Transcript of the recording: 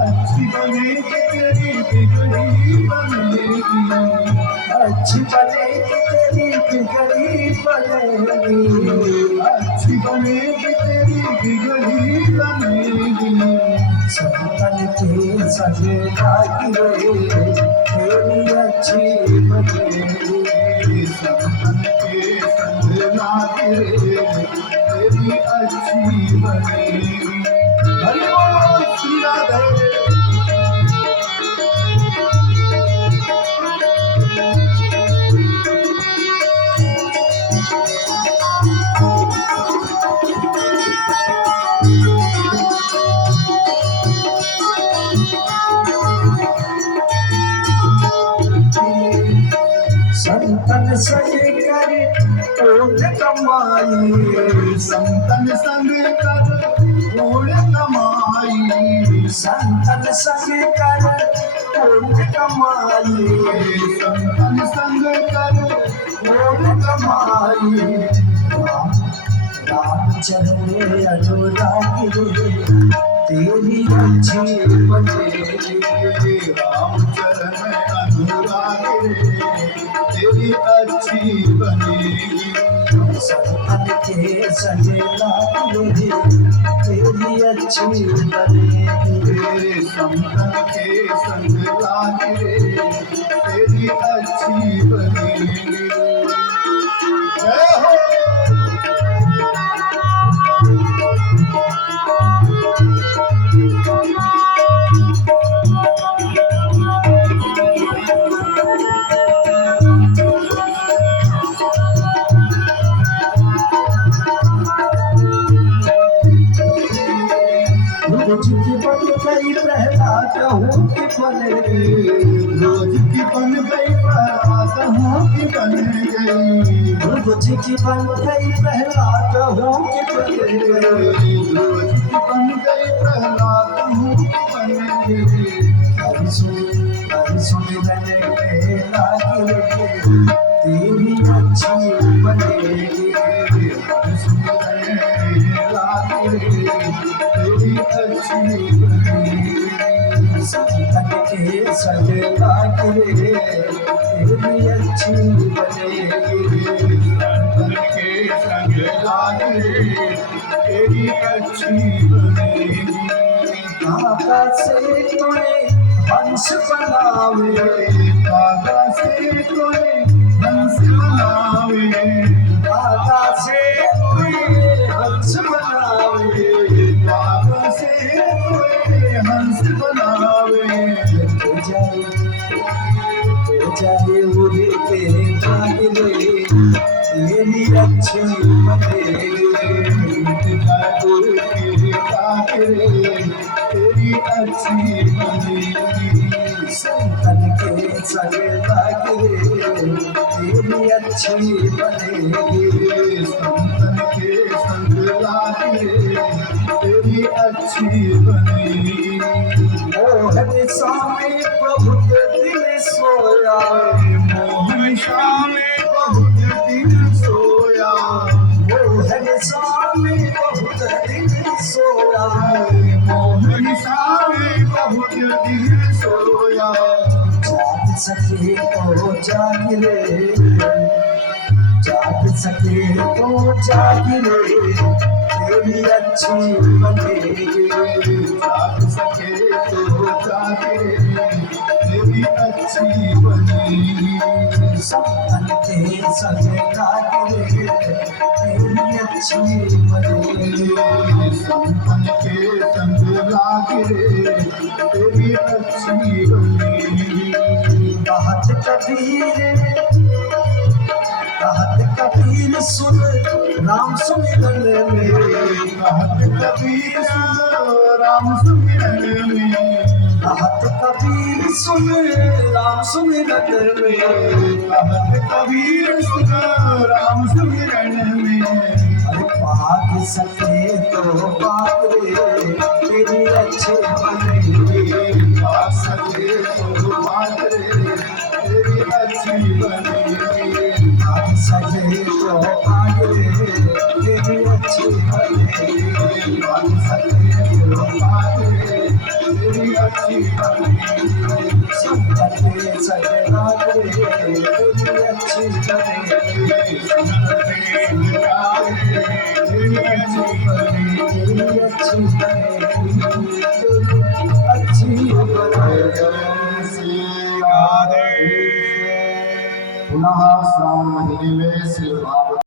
अच्छी बनेगी तेरी बिगड़ी बनेगी, अच्छी बनेगी तेरी बिगड़ी बनेगी, अच्छी बनेगी तेरी बिगड़ी बनेगी। संतन के संग लागी तेरी अच्छी बनेगी, संतन के संग लागे तेरी अच्छी बनेगी। हरि बोल श्री राधे। संतन संग कर पुण्य कमाई, संतन संग कर पुण्य कमाई, संतन संग कर पुण्य कमाई, संतन संग कर पुण्य कमाई। राम चरण अनुरागी तेरी अच्छी बनेगी, राम चरण अनुरागे तेरी अच्छी बनेगी। संतन के संग लागी तेरी अच्छी बनेगी, तेरे संतन के संग लागे तेरी अच्छी बनेगी। जय हो। रोज की बन गई प्रहलाद हूँ कि बनेगी, रोज की बन गई प्रहलाद हूँ कि बन गई, रोज की बन गई प्रहलाद हूँ कि बनेगी, रोज की बन गई प्रहलाद हूँ कि बन गई। हर सुन रहने लागी तेरी अच्छी बनेगी, तेरी अच्छी बनेगी। संतन के संग लागी तेरी अच्छी बनेगी, संतन के संग लागे तेरी अच्छी बनेगी। काका से तोड़े हंस बनावे, काका से कोई हंस बनावे, काका से तोड़े हंस बनावे, काका से कोई हंस बनावे। जाए उड़ के जागे तेरी अच्छी बनेगी, उड़ के जागे तेरी अच्छी बनेगी। संतन के संग लागे तेरी अच्छी बनेगी, संतन के संग लागे तेरी अच्छी बनेगी। मोहन स्वामी प्रभु के दिल सोया, मोहन श्याम बहुत दिन सोया, मोहन स्वामी बहुत दिन सोया, मोहन श्याम बहुत दिन सोया। जाग सके तो जाग रे, जाग सके तो जाग रे तेरी अच्छी बनेगी, जाग सके तो जागे तेरी अच्छी बनेगी। संतन के संग लागे तेरी अच्छी बनेगी, संतन के संग लागे तेरी अच्छी बनेगी। कहत कबीर सुन राम सुमिरन में, कहत कबीर सुन राम सुमिरन में, कहत कबीर सुन राम सुमिरन में, कहत कबीर सुन राम सुमिरन में। अरे पाग सके तो पाग रे तेरी अच्छी बनेगी, पाग सके तो पाग रे तेरी अच्छी बनेगी। पाग सके तो पाग रे तेरी अच्छी बनेगी, पाग सके तो पाग रे तेरी अच्छी बने संतते सजना करे तेरी अच्छी बने तेरी अच्छी बने अच्छी बने पुनः श्रावण महीने में श्री